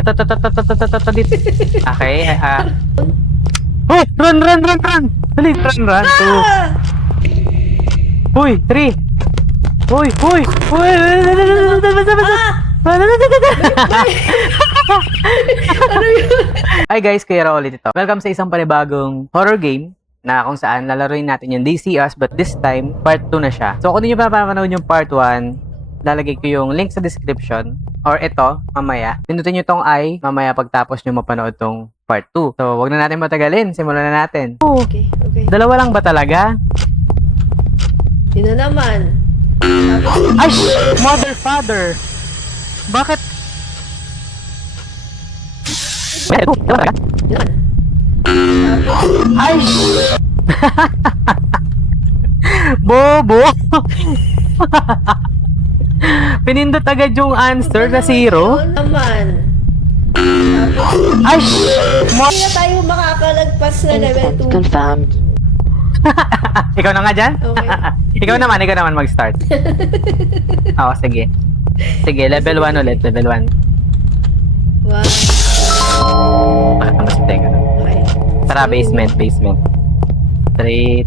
Ito, dito. Okay, Uy! Run! Dali, run! 2. Uy, 3. Uy! Ano yun? Hi guys, Kuya ulit ito. Welcome sa isang panibagong horror game na kung saan lalaroin natin yung They See Us, but this time, part 2 na siya. So kung hindi nyo pa papanood yung part 1, lalagay ko yung link sa description or ito, mamaya. Pinutin nyo tong I, mamaya pagtapos nyo mapanood tong part 2. So wag na natin matagalin, simulan na natin. Okay. Dalawa lang ba talaga? Yun na naman. Ay! Mother, father! Bakit? Dalawa talaga? Yun. Ay! Bobo! Pinindot agad yung answer na 0. Yun naman. Ay! Hindi na tayo makakalagpas na level Instant 2. confirmed. Ikaw na nga dyan? Okay. ikaw naman mag-start. Oo, sige. Sige, level 1 ulit, level 1. Wow. Bakit naman si Tenga? Okay. Tara, So, basement. Straight.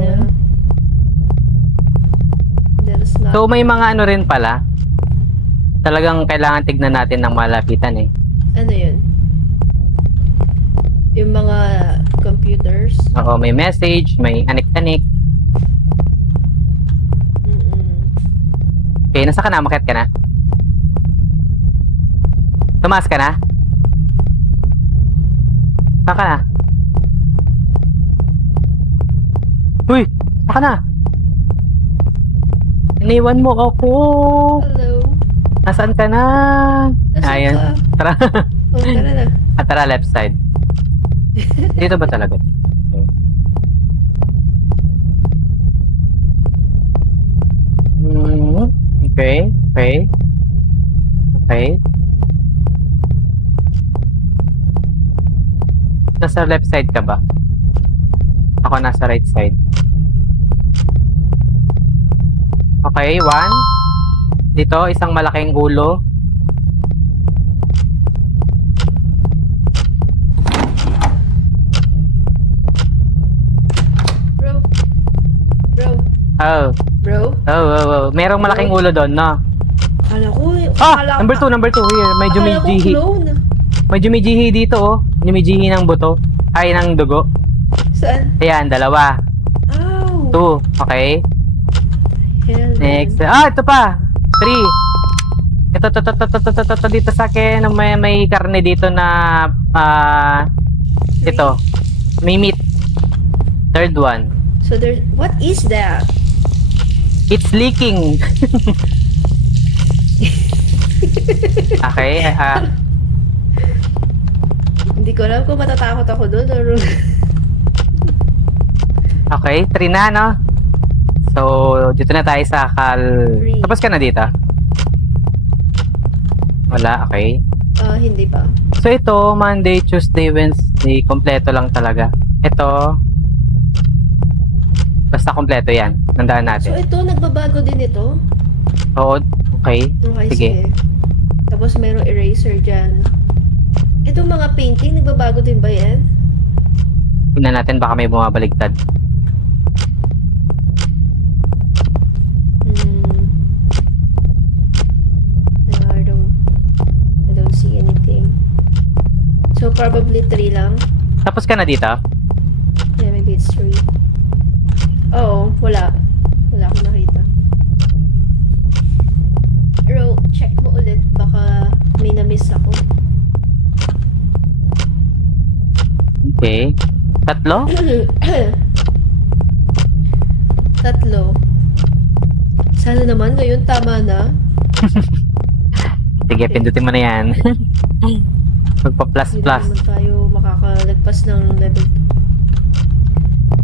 Yeah. There's not. So, may mga ano rin pala. Talagang kailangan tignan natin ng malapitan eh. Ano yun? Yung mga computers. Oo, may message, may anik-anik. Okay, nasa ka na? Makit ka na? Tumaas ka na? Saan ka na? Uy! Saan ka na? Iniwan mo ako! Hello. Nasaan ka na? Nasaan Ayan. ka? Tara. Oh, tara na. Tara, left side. Dito ba talaga? Okay. Okay. Nasa left side ka ba? Ako nasa right side. Okay, 1. Dito, isang malaking ulo. Bro. Merong malaking ulo doon, no? Akala ko. Number 2. Here. Medyo may jihi. Clone. Medyo may jihi dito, oh. May jihi ng buto. Ay, ng dugo. Saan? Ayan, 2. Ow. 2. Okay. Hell, Next. man. Ito pa. 3. Ito, dito sa akin. May karne dito na, ito. May meat. Third one. So there's, what is that? It's leaking. Okay. Hindi ko alam kung matatakot ako doon or... Okay, 3 na, no? So, dito na tayo sa Three. Tapos ka na dito? Wala, okay. Hindi pa. So, ito, Monday, Tuesday, Wednesday, kompleto lang talaga. Ito, basta kompleto yan. Nandaan So natin. ito, nagbabago din ito? Oo, okay. Okay, Sige. sige. Tapos mayroong eraser dyan. Itong mga painting, nagbabago din ba yan? Tingnan natin, baka may bumabaligtad. No, I don't see anything. So probably 3 lang. Tapos ka na dito? Yeah, maybe it's 3. Oo, wala. Wala akong nakita. Pero check mo ulit, baka may na-miss ako. Okay. 3? 3. Sana naman ngayon tama na. Sige, pindutin mo na yan. Magpa-plus Hindi plus. naman tayo makakalagpas ng level.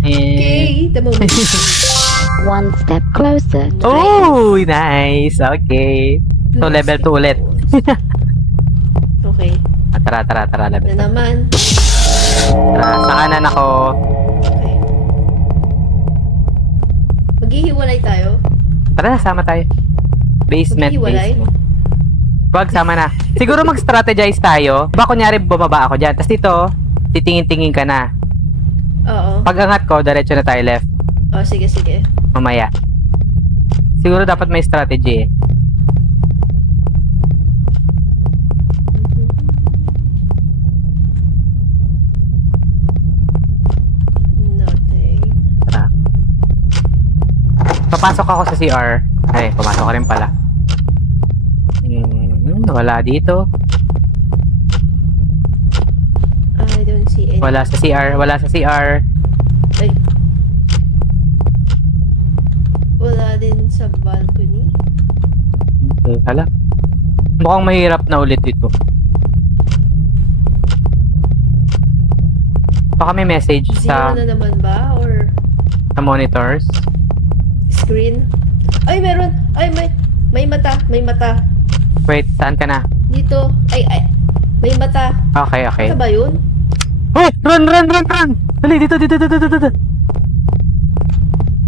Eh. Okay, the moment. One step closer. Oh, nice. Okay. So, level 2 ulit. Okay. Tara, level 2. Na naman. Tara, sa kanan ako. Okay. Maghihiwalay tayo? Tara na, sama tayo. Basement, Maghiwalay? basement. Wag, sama na. Siguro mag-strategize tayo. Diba kunyari bababa ako dyan. Tapos dito, titingin-tingin ka na. Oo. Pag angat ko, diretso na tayo left. Oh, sige, sige. Mamaya. Siguro dapat may strategy eh. Nothing. Tara. Papasok ako sa CR. Ay, pumasok ka rin pala. Wala dito. I don't see any. Wala sa CR. Wala sa CR. Ay. Wala din sa balcony. Okay, hala. Mukhang mahirap na ulit ito. Baka may message Zero na naman ba? Or sa monitors. screen? Ay, meron! Ay, may mata! May mata! Wait, saan ka na? Dito! Ay! May mata! Okay, okay. Ano ba yun? Oh! Run! Dali, dito!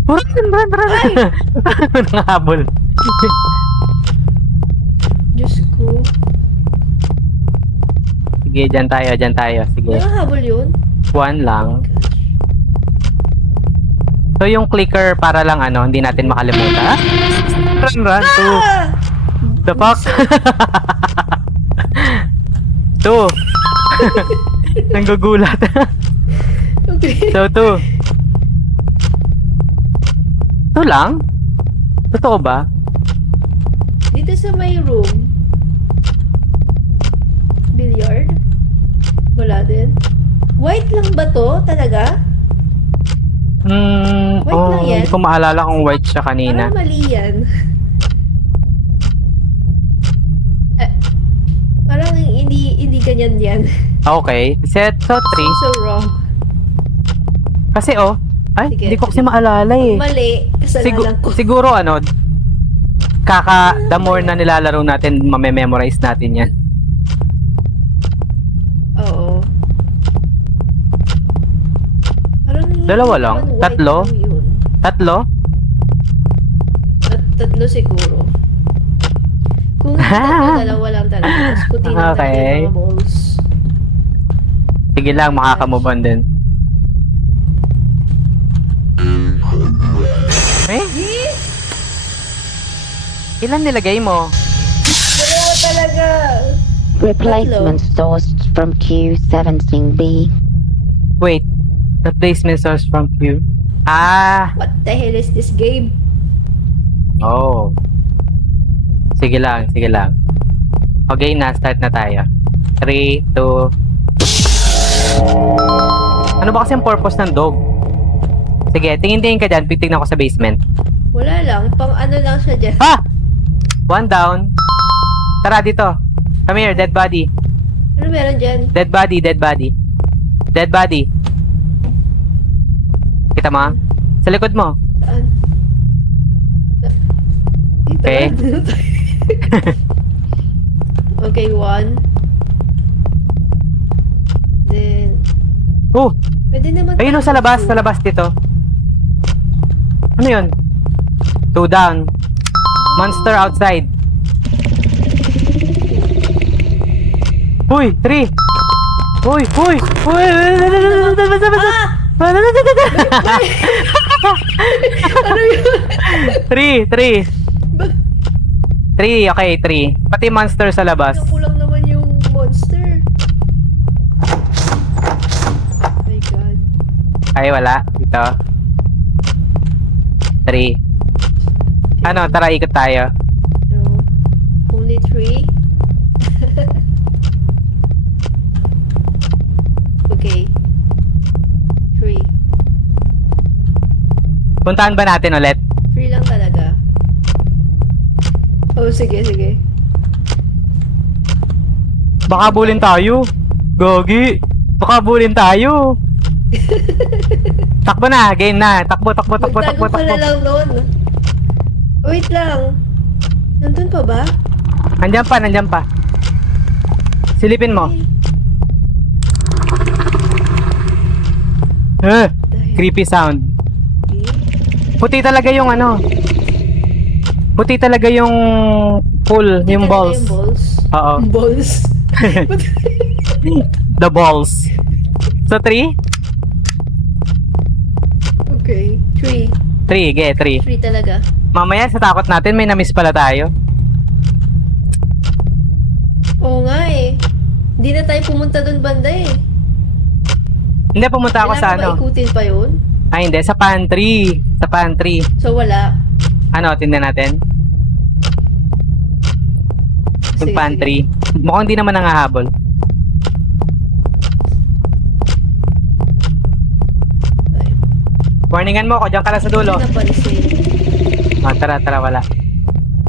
Run! Ay! Nangahabol. Diyos ko. Sige, dyan tayo. Sige. Nakahabol yun? One lang. So, yung clicker para lang hindi natin makalimutan. Run! Two. Ah! The fuck? Two. Nanggugulat. Okay. So, two. Two lang? Totoo ba? Dito sa may room. Billiard? Wala din. White lang ba to? Talaga? White lang yan? Hindi ko maalala kung white siya kanina. Parang mali yan. Parang hindi ganyan yan. Okay. Set, so, three. So wrong. Kasi, ay, Sige, hindi ko kasi sige. maalala eh. Mali. Kasalanan ko. Siguro, the more na nilalaro natin, mamememorize natin yan. Oo. Parang Dalawa lang? white Tatlo? lang yun. Tatlo? Tatlo siguro. Kung hindi tatlo, dalawa lang talaga. Tapos puti na Okay. natin yung mga balls. Sige lang, makakamove on din. Eh? Ilan nilagay mo? Dalawa talaga. Replacement sourced from Q17B. Wait. Replacement source from Q. Ah! What the hell is this game? Oh. Sige lang. Okay na, start na tayo. 3, 2... Ano ba kasi ang purpose ng dog? Sige, tingin-tingin ka dyan. Titignan ko sa basement. Wala lang. Pang ano lang siya dyan. Ha! One down. Tara, dito. Come here, dead body. Ano meron dyan? Dead body. Kita mo? Sa likod mo. Saan? Dito Okay. lang. Okay, one. Then, Oh! pwede naman. Ayun o, sa labas dito. Ano yun? 2 down. Monster outside. Uy! 3! Uy! Ano yun? 3! 3, okay, 3. Pati monster sa labas. Nakulang naman yung monster. Oh my god. Ay, wala. Dito. 3. Ano, tara, ikot tayo. No. Only 3? Okay. 3. Puntahan ba natin ulit? 3 lang talaga. Oh, sige. Baka bulin tayo. Gogi. Baka bulin tayo. Takbo na, game na. Takbo. Magtago ka na lang nun. Wait lang. Nandun pa ba? Nandiyan pa. Silipin mo. Dahil- Creepy sound. Okay. Puti talaga yung ano. Puti talaga yung pool, Hindi yung talaga balls. Yung balls. Oo. Balls. The balls. So, 3? Okay. 3. 3, ge, 3. 3 talaga. Mamaya, sa takot natin, may na-miss pala tayo. Oo nga eh. Hindi na tayo pumunta doon banda eh. Hindi, pumunta ako sa Kailangan ba ano. ikutin pa yun? Ay, hindi. Sa pantry. Sa pantry. So wala. Ano, tingnan natin. Yung Sige, pantry. Mukhang di naman nangahabol. Ay, Warningan mo ako. Diyan ka lang sa dulo. hindi napansin. Ah, tara, tara, wala.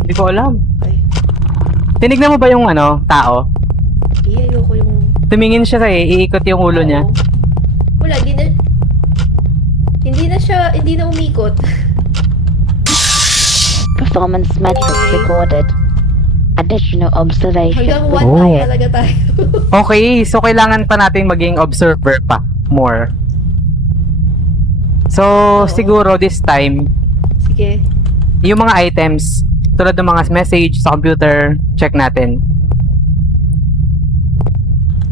Hindi ko alam. Ay, Tinignan mo ba yung ano, tao? ayoko yung... Tumingin siya iikot yung ulo niya. Oo. Wala, hindi na umikot. Performance metrics recorded. Additional observation. Hanggang 1 Oh. talaga tayo. Okay, so kailangan pa natin maging observer pa. More. So, siguro this time, Sige. yung mga items, tulad ng mga message sa computer, check natin.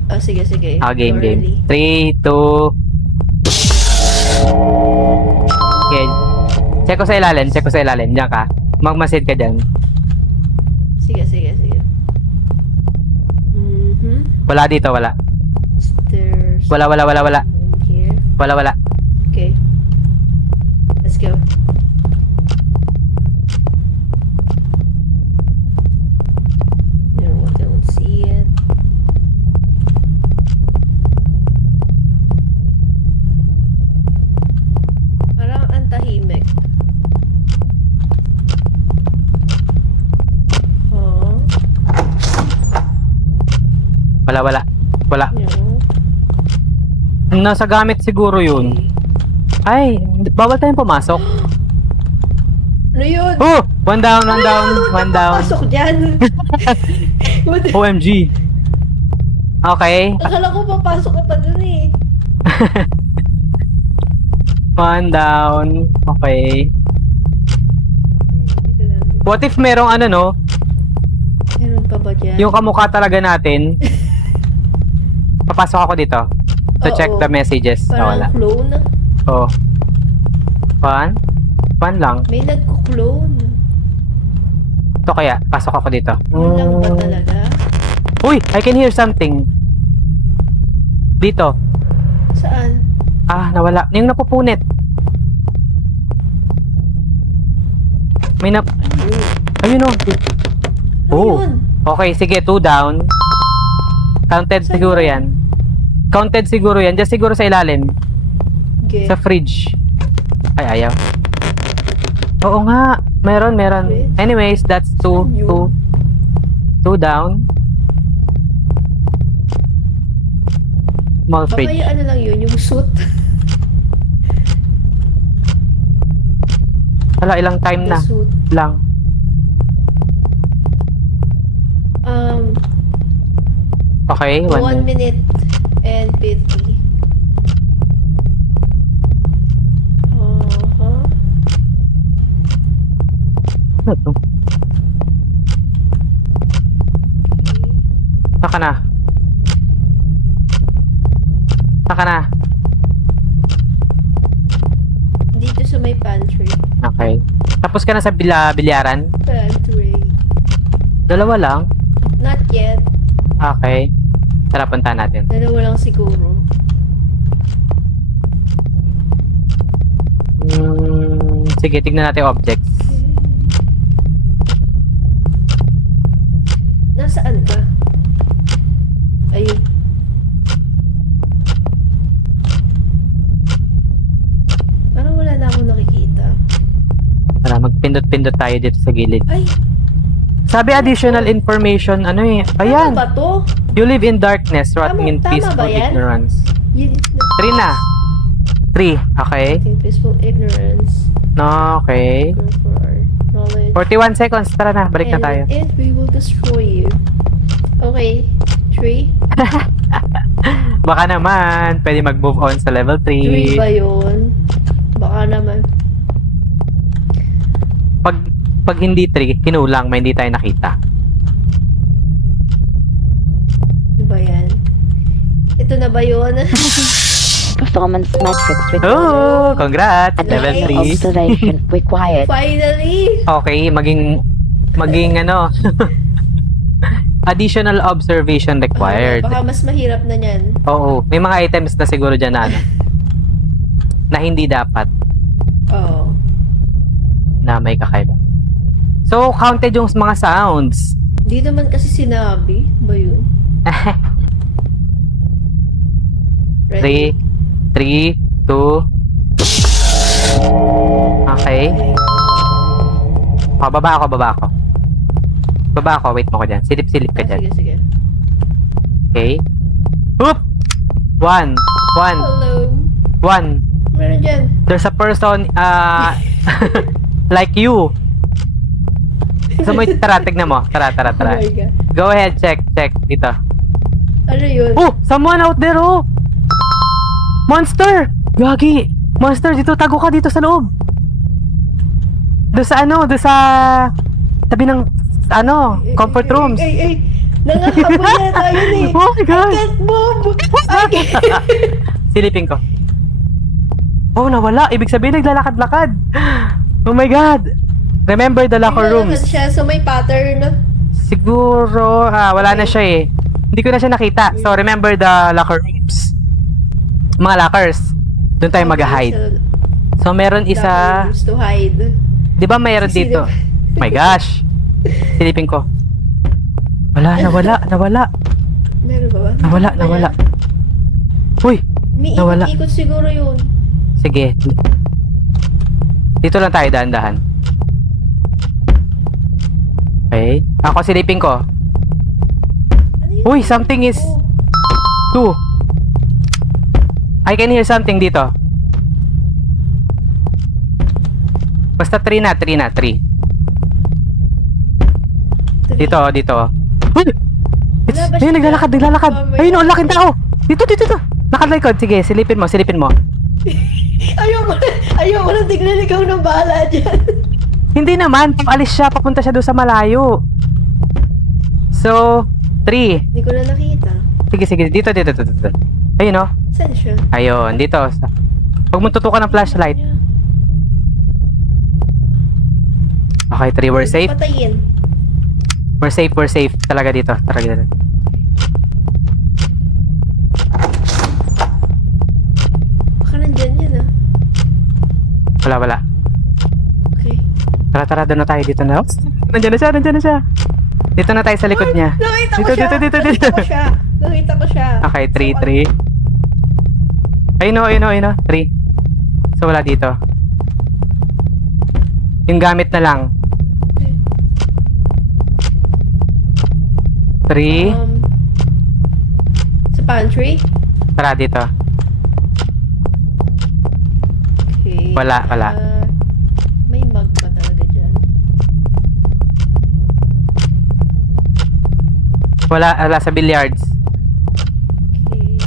Oh, sige. Game. Early. 3, 2... Okay. Check ko sa ilalim. Diyan ka. Magmasid ka dyan. Sige. Wala dito, wala. Stairs. Wala. In here. Wala. Okay. Let's go. No, I don't see it. Parang ang tahimik. Oh, Wala. no. Nasa gamit siguro yun. Okay. Ay, bawal tayong pumasok. Ano yun? Oh! One down. Pasok dyan. What? OMG. Okay. Akala ko papasok ka pa dun eh. One down. Okay. Dito lang. What if merong ano no? Meron pa ba dyan? Yung kamukha talaga natin. Papasok ako dito. To check Oo. the messages. Parang Wala. clone. Oh. One lang. May nagko-clone. Ito kaya. Pasok ako dito. Yun lang ba talaga? Uy! I can hear something. Dito. Saan? Ah, nawala. Yung napupunit. May nap... Ayun o. Ano Oh. yun? Okay, sige. 2 down. Counted Saan siguro yun? yan. Counted siguro yan. Just siguro sa ilalim. Okay. Sa fridge. Ay, ayaw. Oo nga. Meron. Fridge? Anyways, that's 2. Saan yun? 2 down. Small Baka fridge. yung ano lang yun, yung suit. Wala, ilang time The na. suit. Lang. Okay, 1 minute and 50. Uh-huh. Ano to? Saka na. Dito sa may pantry. Okay. Tapos ka na sa bilyaran? Pantry. Dalawa lang? Not yet. Okay. Tara, punta natin. Dalawa lang siguro. Sige, tignan natin yung objects. Nasaan ka? Ayun. Parang wala na akong nakikita. Tara, magpindot-pindot tayo dito sa gilid. Ay! Sabi additional information, ano eh. Ayan. Tama ba to? You live in darkness, rotting in Tama ba peaceful yan? ignorance. Yun. 3 na. 3. Okay. In peaceful ignorance. No, okay. Go for our knowledge. 41 seconds. Tara na, balik na tayo. And we will destroy you. Okay. 3? Baka naman, pwede mag-move on sa level 3 ba 3. yun? Baka naman. pag hindi 3, kinulang, may hindi tayo nakita. Ano ba yan? Ito na ba yun? Performance metrics recorded. Oh, congrats! Level Additional 3. observation required. Finally! Okay, maging ano, additional observation required. Baka mas mahirap na yan. Oo, may mga items na siguro dyan na ano, na hindi dapat Oo. na may kakaiba. So, counted yung mga sounds. Di naman kasi sinabi. Ba yun? 3, 3, 2. Okay. Oh, baba ako. Baba ako, wait mo ko dyan. Silip-silip ka dyan. Sige, sige. Okay. Oop! 1, 1, Hello. 1. Meron dyan. There's a person, like you. So, tara, tignan mo. Tara. Oh my God. Go ahead, check. Dito. Ano yun? Oh! Someone out there, oh! Monster! Gagi! Monster, dito, tago ka dito sa loob. Doon sa tabi ng, comfort rooms. Ay! Nangahabol na tayo eh. Oh my God! I can't move! Silipin ko. Oh, nawala. Ibig sabihin, naglalakad-lakad. Oh my God! Remember the locker rooms. Siya, so may pattern. Siguro, wala na siya eh. Hindi ko na siya nakita. So, remember the locker rooms. Mga lockers. Doon tayo mag-hide. So, meron isa. Rooms to hide. Di ba mayroon dito? Oh my gosh. Silipin ko. Nawala. Meron ba ba? Nawala. Uy! May Nawala. ikot siguro yun. Sige. Dito lang tayo, dahan-dahan. Okay. Ako silipin ko. Ano yun? Uy, something is... Oh. 2. I can hear something dito. Basta 3 na. Dito. Uy! Wala ba Ayun, siya? naglalakad. Oh my Ayun, God. ang laking tao. Dito. Nakalikod. Sige, silipin mo. Ayoko na tignan, ikaw nang bahala dyan. Hindi naman. Alis siya. Papunta siya doon sa malayo. So, 3. Hindi ko na nakita. Sige. Dito. Ayun, oh. Saan siya? Ayun, dito. Huwag mo tutukan ng flashlight. Okay, 3. We're safe. Patayin. We're safe. Talaga dito. Baka nandyan yan Wala. Okay. Tara, doon na tayo. Dito na. Nandiyan na siya. Dito na tayo sa likod niya. Nakita ko Dito. siya. Nakita ko siya. Okay, 3. Ayun, 3. So, wala dito. Yung gamit na lang. 3. Sa pantry? Tara, dito. Okay. Wala. May mug pa talaga dyan. Wala sa billiards. Okay.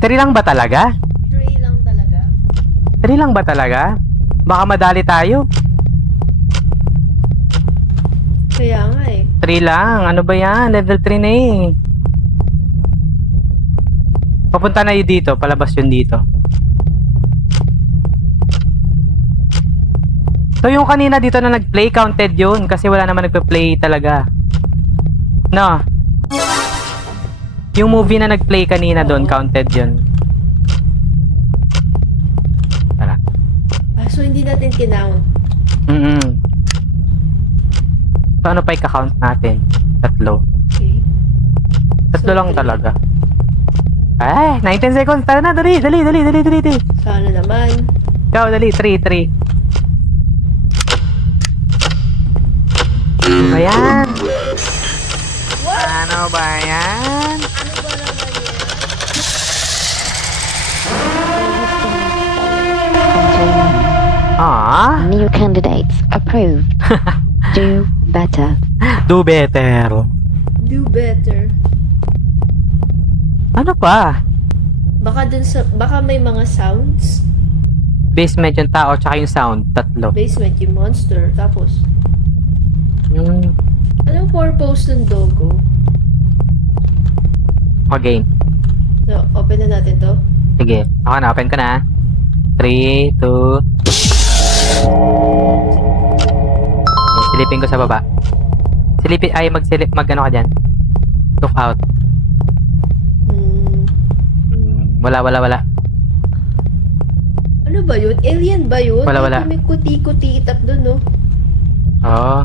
3 lang ba talaga? Tray lang talaga. 3 lang ba talaga? Baka madali tayo. Kaya nga eh. 3 lang. Ano ba yan? Level 3 na eh. Papunta na yun dito. Palabas yun dito. So yung kanina dito na nag-play, counted yun. Kasi wala naman nagpa-play talaga. No. Yung movie na nag-play kanina doon, counted yun. Tara. So hindi natin kinount. So ano pa i-count natin? 3. Okay. 3 So, lang 3. talaga. Ay, 19 seconds. Tara na, dali. Sana naman. Ikaw, dali. 3. Ano ba yan? Ano ba yan? Ano ba naman yan? New candidates approved. Do better. Do better. Do better. Ano pa? Baka may mga sounds. Basement yung tao, tsaka yung sound. Tatlo. Basement yung monster. Tapos, Hmm. anong purpose ng doggo? Okay. So, open na natin to. Sige. Ako na, open ko na. 3, 2... Silipin ko sa baba. Silipin, ay magsilip, mag-ano ka dyan. Look out. Hmm, Wala. ano ba yun? Alien ba yun? Wala. May kuti-kuti itap dun, no? Oo.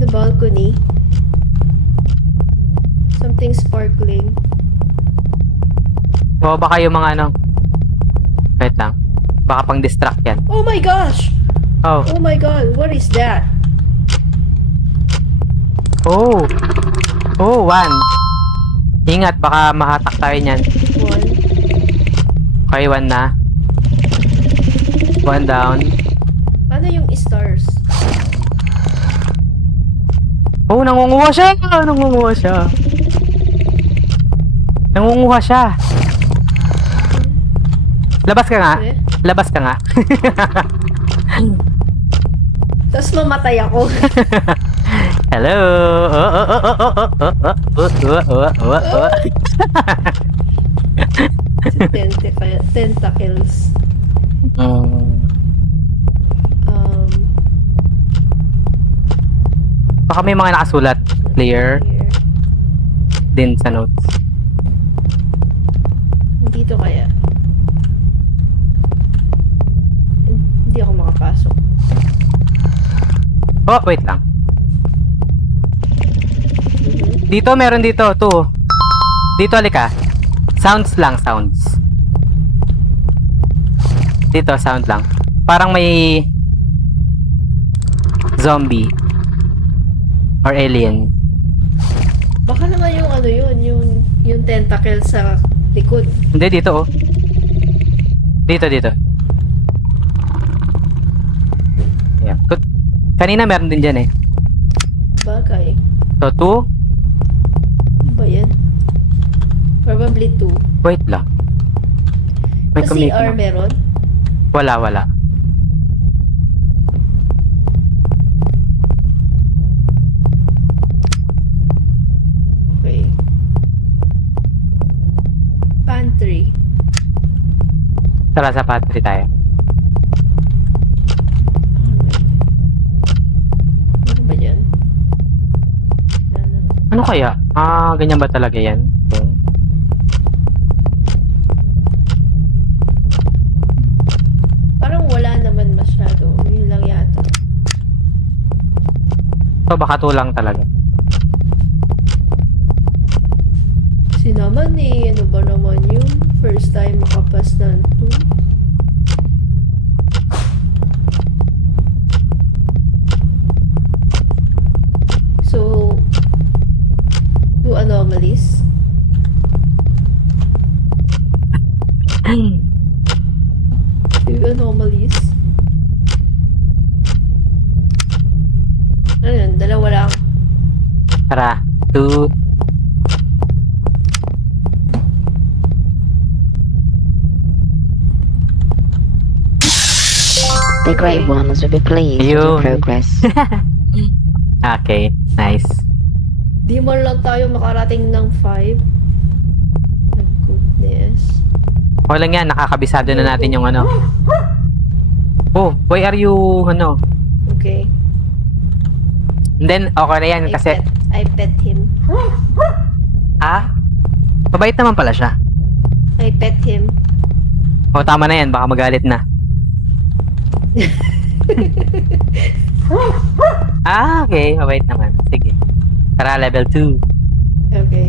The balcony. Something sparkling. O baka yung mga ano. Wait lang. Baka pang distract yan. Oh my gosh! Oh. Oh my god, what is that? Oh. Oh, 1. Ingat, baka mahatak tayo niyan. One. Okay, 1 na. 1 down. Paano yung stars? Oh, nangunguha siya! Nangunguha siya. Labas ka nga. Eh? Labas ka nga. Tapos mamatay ako. Hello. Tentacles. Baka may mga nakasulat. Clear. Here. Din sa notes. Dito kaya? Hindi ako makapasok. Oh, wait lang. Mhm. Dito, meron dito. 2. Dito, alika. Sounds lang, sounds. Dito, sound lang. Parang may zombie or alien. Baka naman yung ano yun, yung tentacle sa likod. Hindi, dito oh. Dito. Yeah. Kanina meron din dyan eh. Bagay. So, 2. Ano ba yan? Probably 2. Wait lang. May Sa community CR na. meron? Wala. Okay. Pantry. Tara sa pantry tayo. Ano ba yan? Wala naman. Ano kaya? Ganyan ba talaga yan? Parang wala naman masyado. Yun lang yata. So, baka 2 lang talaga. Kasi naman eh, ano ba naman yun? First time makapas ng 2. So, 2 anomalies. Two anomalies. Ano yun? Dalawa lang. Tara. 2. The Great Ones will be pleased with Ayun. your progress. Okay. Nice. Di man lang tayo makarating ng 5. My goodness. Okay lang yan. Nakakabisado na natin yung ano. Oh, why are you, ano? Okay. And then, okay na yan kasi, I pet him. mabait naman pala siya. I pet him. O, tama na yan. Baka magalit na. Okay. Mabait naman. Sige. Tara, level 2. Okay.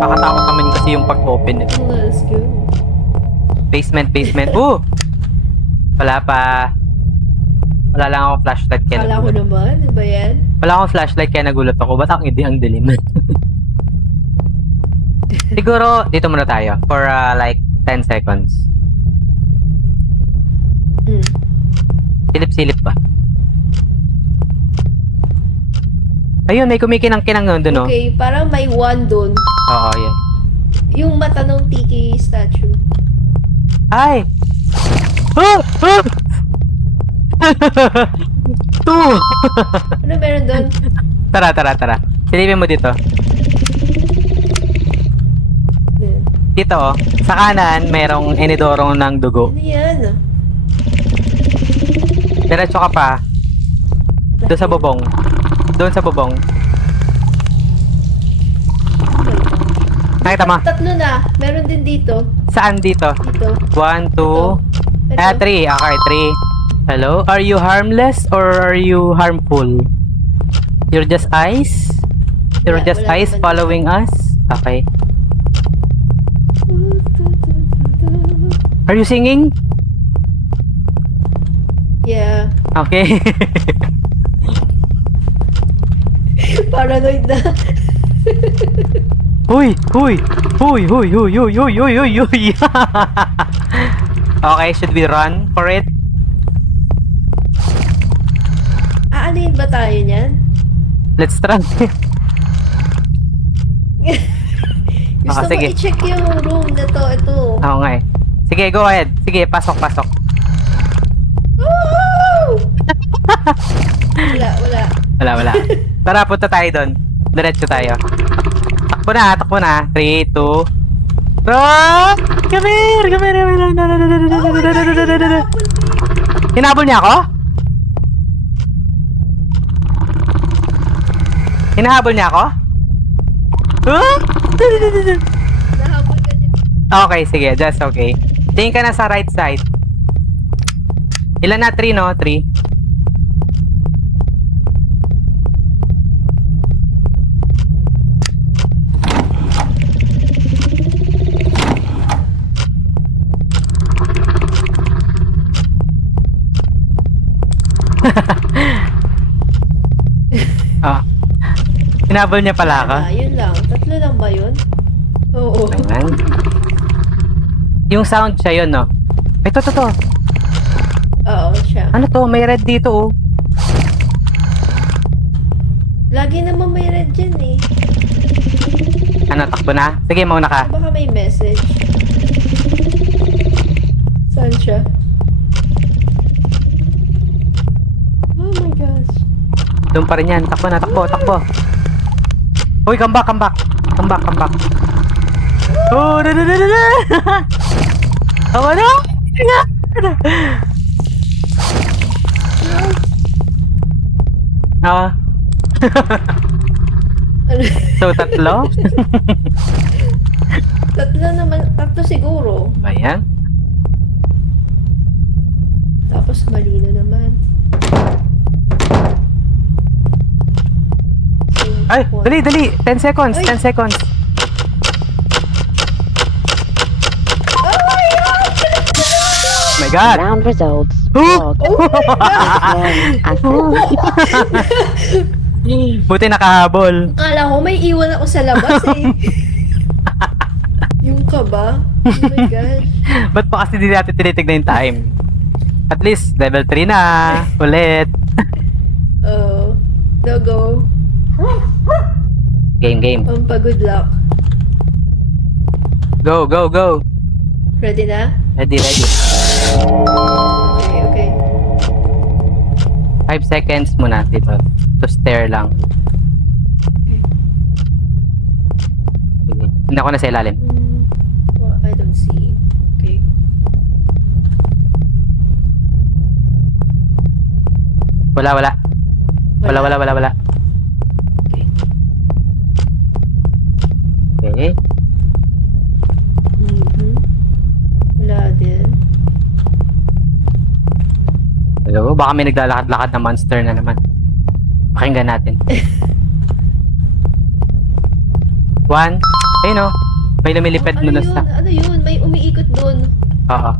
Pakatakot naman kasi yung pag-open nito. Let's go. Basement. Wala pa. Wala lang akong flashlight kaya Kala ko nagulat. naman. Ano ba yan? Wala akong flashlight kaya nagulat ako. Ba't ang dilim? Siguro, dito muna tayo. For like 10 seconds. Silip-silip ba? Ayun, may kumikinang-kinang doon, no? Okay, parang may one doon. Oo, yun. Yung mata ng tiki statue. Ay! Ah! Ah! Two! Ano meron doon? Tara. Silipin mo dito. Dito, oh. Sa kanan, merong inidorong ng dugo. Ano yan? Diretso ka pa. Doon sa bubong. Doon sa bubong. Nakita mo? Tatlo na. Meron din dito. Saan dito? Dito. 1, 2, Ito. 3. Okay, 3. Hello? Are you harmless or are you harmful? You're just eyes? You're Wala- just wala eyes naman. following us? Okay. Are you singing? Yeah. Okay. Paranoid na. Huy! Okay, should we run for it? Aanin ba tayo niyan? Let's try. Gusto mo sige. i-check yung room na to. Ito. Oo nga eh. Sige, go ahead. Sige, pasok. Woo! Wala. Tara, punta tayo doon. Diretso tayo. Takbo na. 3, 2. Ah! Come here! Hinabol niya ako? Hinahabol niya ako? Ah! Nahabol ka niya. Okay, sige. Just okay. Tingin ka na sa right side. Ilan na? 3, no? 3. Ah. Hinabol niya pala ako. Yun lang. Tatlo lang ba yun? Oo. Naman. Yung sound siya yun, no? Ito. Oo, siya. Ano to? May red dito, oh. Lagi naman may red dyan eh. Ano, takbo na? Sige, mauna ka. Baka may message. Saan siya? Oh my gosh. Doon pa rin yan. Takbo. Uy, come back. Come back. Oh, da. Tawa na. Ah. Ano? So, tatlo? Tatlo siguro. Ayan. Tapos malino naman. So, Ay, one. dali. 10 seconds. Ay. 10 seconds. Oh my God! Oh my God. Round results. Oh! Log. Buti nakahabol. Akala ko may iwan ako sa labas eh. Yung kaba? Oh my gosh. Ba't pa kasi di natin tinitignan yung time? At least, level 3 na. Ulit. Oh. Go. Game. Good luck. Go. Ready na? Ready. Okay. 5 seconds muna dito. To stare lang. Sige. Hindi ako na sa ilalim. Well, I don't see. Okay. Wala. Wala. Okay. Okay. Wala din. Hello? Baka may naglalakad-lakad na monster na naman. Pakinggan natin. 1. Ayun o. May lumilipad ano na yun? sa... Ano yun? May umiikot doon. Oo.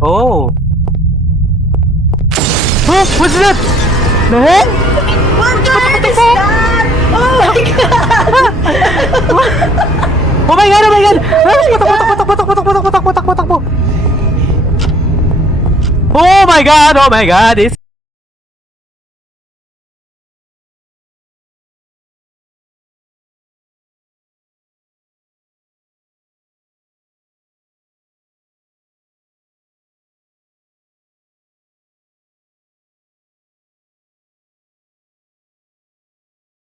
Oh! Oh! What's that? The heck? What the heck is that? Oh my God! Oh my God! Takbo! Oh my God! It's